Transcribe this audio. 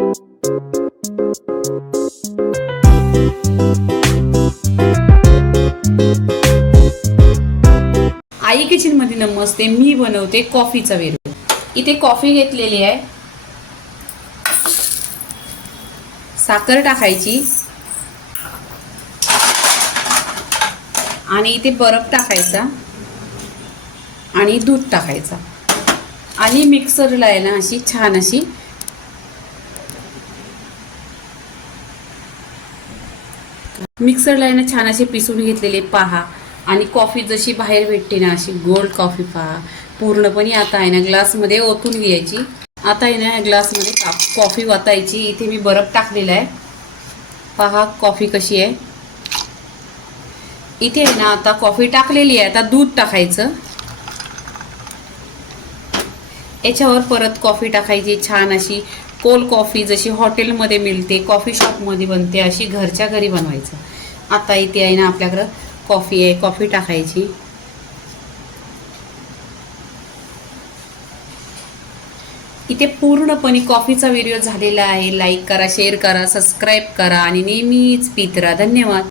आई kitchen मध्ये नमस्ते. मी बनवते कॉफीचा वेरू. इथे कॉफी घेतलेली आहे, साखर टाकायची आणि इथे बर्फ टाकायचा आणि दूध टाकायचा आणि मिक्सरला आहे ना अशी छान अशी मिक्सरला आहे ना छान अशी पिसून घेतलेले पहा. आणि कॉफी जशी बाहेर भेटते ना अशी गोल्ड कॉफी पहा पूर्णपणे आता आहे ना ग्लासमध्ये ओतून घ्यायची. आता आहे ना ग्लासमध्ये कॉफी ओतायची. इथे मी बर्फ टाकलेला आहे पहा कॉफी कशी आहे. इथे आहे ना आता कॉफी टाकलेली आहे, आता दूध टाकायचं. याच्यावर परत कॉफी टाकायची छान अशी कोल्ड कॉफी जशी हॉटेलमध्ये मिळते, कॉफी शॉपमध्ये बनते अशी घरच्या घरी बनवायचं. आता इथे आहे ना आपल्याकडं कॉफी आहे, कॉफी टाकायची. इथे पूर्णपणे कॉफीचा व्हिडिओ झालेला आहे. लाईक करा, शेअर करा, सबस्क्राईब करा आणि नेहमीच पीत राहा. धन्यवाद.